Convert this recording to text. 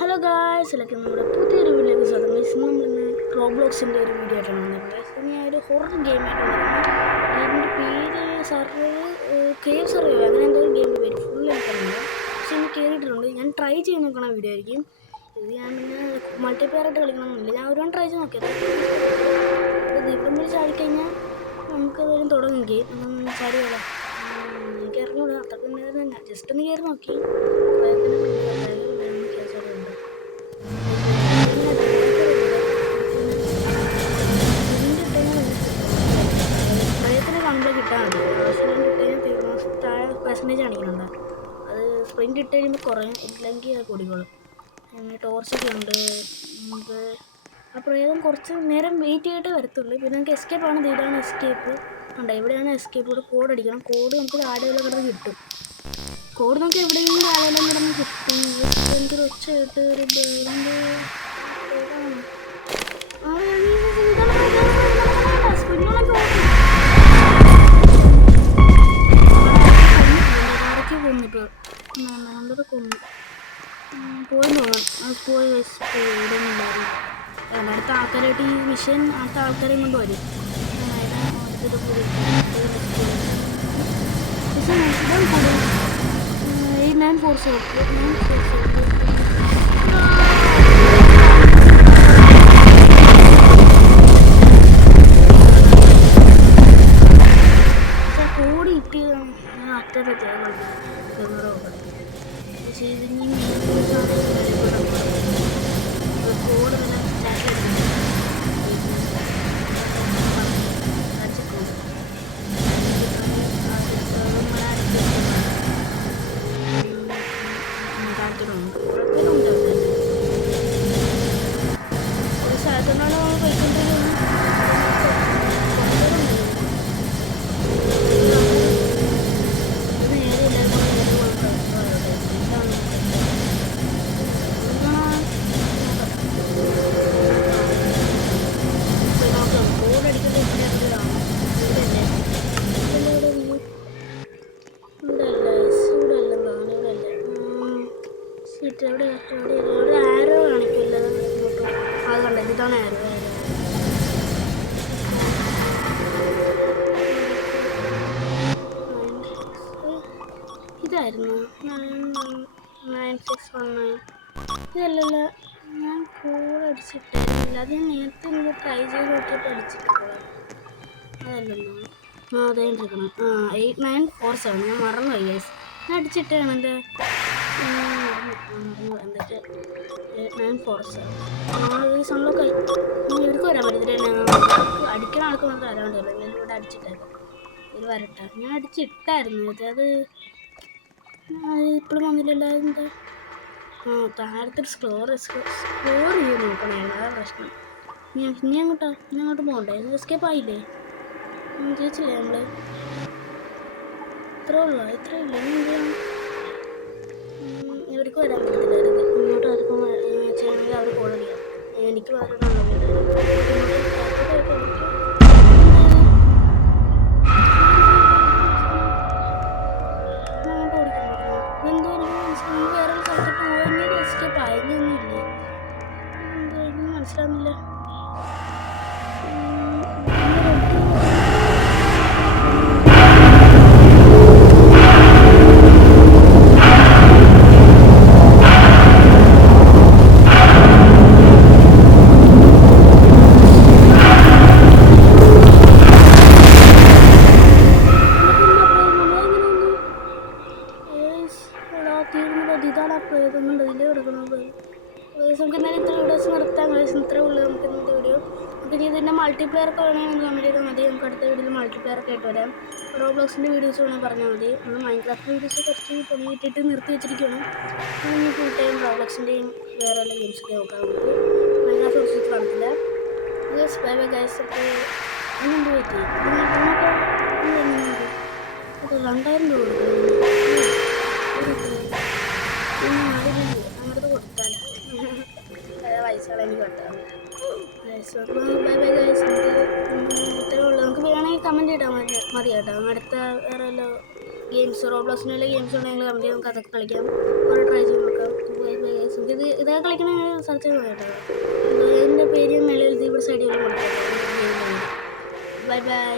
Hello guys, എല്ലാവർക്കും നമ്മുടെ പുതിയൊരു വീഡിയോയിലേക്ക് സ്വാഗതം. നമ്മളിന്ന് റോബ്ലോക്സിൻ്റെ ഒരു വീഡിയോ ആയിട്ടാണ് വന്നിട്ടുള്ളത്. ഞാൻ ഒരു ഹൊറർ ഗെയിമായിട്ട് വന്നിട്ടുണ്ട്. ഗെയിമിൻ്റെ പേര് കേവ് സർവൈവ് അങ്ങനെ എന്തോ ഒരു ഗെയിമിൻ്റെ പേര് ഫുൾ എനിക്കറിയില്ല. പക്ഷെ എനിക്ക് കയറിയിട്ടുണ്ട്. ഞാൻ ട്രൈ ചെയ്ത് നോക്കണ വീഡിയോ ആയിരിക്കും ഇത്. ഞാൻ പിന്നെ മൾട്ടിപ്ലെയറായിട്ട് കളിക്കണമെന്നില്ല. ഞാൻ ഒരുപാട് ട്രൈ ചെയ്ത് നോക്കിയത് ദീപം ചാടിക്കഴിഞ്ഞാൽ നമുക്കതുവരും തുടങ്ങും ഗെയിം. ഒന്നും ചാടി വരാം. എനിക്ക് അറിഞ്ഞൂടാ, അത്രയ്ക്ക് ഉണ്ടായിരുന്നു. ജസ്റ്റ് ഒന്ന് കയറി നോക്കി. പെർസെൻറ്റേജ് കാണിക്കുന്നുണ്ട്. അത് സ്പ്രിൻ്റ് ഇട്ട് കഴിയുമ്പോൾ കുറയും, ഇല്ലെങ്കിൽ അത് കൂടിക്കോളും. പിന്നെ ടോർച്ചൊക്കെ ഉണ്ട്. നമുക്ക് ആ പ്രയോഗം കുറച്ച് നേരം വെയിറ്റ് ചെയ്തിട്ട് വരത്തുള്ളൂ. പിന്നെ നമുക്ക് എസ്കേപ്പ് ആണ്. ഇതാണ് എസ്കേപ്പ്. ഉണ്ട്, എവിടെയാണ് എസ്കേപ്പ്? ഇവിടെ കോഡ് അടിക്കണം. കോഡ് നമുക്ക് ആടെയെല്ലാം കിടന്ന് കിട്ടും. കോഡ് നമുക്ക് എവിടെയെങ്കിലും ആടെയെല്ലാം കിടന്ന് കിട്ടും. എനിക്കൊരു ഒച്ച കേട്ട് ഒരു അടുത്ത ആൾക്കാരായിട്ട് ഈ മിഷൻ അടുത്ത ആൾക്കാരെയും കൊണ്ട് വരും. 8947 കോടി ഇട്ട് അറ്റത്തെ കോഡ് ഇവിടെ ആരോ കാണിക്കില്ല. അത് കണ്ടത് ഇതാണ് ആരോ. ഇതായിരുന്നു 9619. ഇതല്ലല്ലോ, ഞാൻ കൂടെ അടിച്ചിട്ടില്ല. അത് ഞാൻ നേരത്തെ നിങ്ങൾ ട്രൈ ചെയ്ത് നോക്കിയിട്ട് അടിച്ചിട്ടില്ല. അതല്ലല്ലോ, അതായിരിക്കണം. 8947 ഞാൻ മറന്നുപോയി ഗൈസ്. ഞാൻ അടിച്ചിട്ടാണ് എൻ്റെ എന്തൊക്കെ 8947 സംഭവമൊക്കെ ഇവർക്ക് വരാൻ പറ്റത്തില്ല. അടിക്കണ ആൾക്ക് മാത്രം വരാണ്ടല്ലോ. ഇവിടെ അടിച്ചിട്ടേക്കാം. ഇത് വരട്ടെ. ഞാൻ അടിച്ചിട്ടായിരുന്നു. അത് ഇപ്പോഴും വന്നില്ലല്ലോ. എന്താ താഴത്തെ സ്കോർ ചെയ്ത് നോക്കണമായിരുന്നു. അതാ പ്രശ്നം. ഇനി അങ്ങോട്ട് പോകണ്ടേ? എസ്കേപ്പ് ആയില്ലേ? ജയിച്ചില്ലേ നമ്മള്? ഇത്രേ ഇല്ല. ഇവർക്ക് വരാൻ പറ്റത്തില്ലായിരുന്നു. ഇങ്ങോട്ട് ആർക്കും ചെയ്യണമെങ്കിൽ അവർ കോൾ ചെയ്യാം. എനിക്ക് വരണം. വേറെ സ്ഥലത്തോട്ട് പോയെങ്കിൽ എസ്കേപ്പ് ആയിരുന്നില്ലേ? എന്തായാലും മനസ്സിലാവുന്നില്ല. ഇതാണ് ആ പ്രയോഗമുണ്ട്. ഇതിലേ കൊടുക്കുന്നത്. നമുക്ക് എന്തായാലും ഇത്ര വീഡിയോസ് നിർത്താം. ഇത്രേ ഉള്ളൂ നമുക്ക് ഇന്നത്തെ വീഡിയോ. നമുക്ക് ഇതിൻ്റെ മൾട്ടിപ്ലെയറൊക്കെ വേണമെങ്കിൽ കമൻറ്റ് ചെയ്താൽ മതി. നമുക്ക് അടുത്ത വീഡിയോയിൽ മൾട്ടിപ്ലെയറൊക്കെ ആയിട്ട് വരാം. റോബ്ലോക്സിൻ്റെ വീഡിയോസ് വേണമെങ്കിൽ പറഞ്ഞാൽ മതി. നമ്മൾ മൈൻക്രാഫ്റ്റ് വീഡിയോസ് കുറച്ച് പണിയിട്ടിട്ട് നിർത്തി വെച്ചിരിക്കുകയാണ്. നമ്മൾ ഫുൾ ടൈം റോബ്ലോക്സിൻ്റെയും വേറെ എല്ലാ ഗെയിംസൊക്കെ നോക്കാം. നമുക്ക് മൈൻക്രാഫ്റ്റ് കുറച്ച് കാണത്തില്ല. Bye bye guys. അങ്ങനെന്ത് പറ്റി? 2000 രൂപ അങ്ങോട്ട് കൊടുത്താൽ പൈസകളെനിക്ക് കിട്ടാം. Bye bye guys. ഇത്രേ ഉള്ളൂ. നമുക്ക് വേണമെങ്കിൽ കമൻറ്റ് ചെയ്താൽ മതി കേട്ടോ. അടുത്ത വേറെ വല്ല ഗെയിംസ് റോബ്ലോക്സിൻ്റെ ഗെയിംസ് ഉണ്ടെങ്കിൽ കമൻറ്റ് ചെയ്ത് നമുക്ക് അതൊക്കെ കളിക്കാം. ഓരോ ട്രൈ ചെയ്ത് നോക്കാം. Bye bye guys. ഇതാ കളിക്കണ സ്ഥലത്ത് കേട്ടോ. എൻ്റെ പേര് മേളിൽ ഇവിടെ സൈഡിൽ കൊടുക്കാം. Bye bye.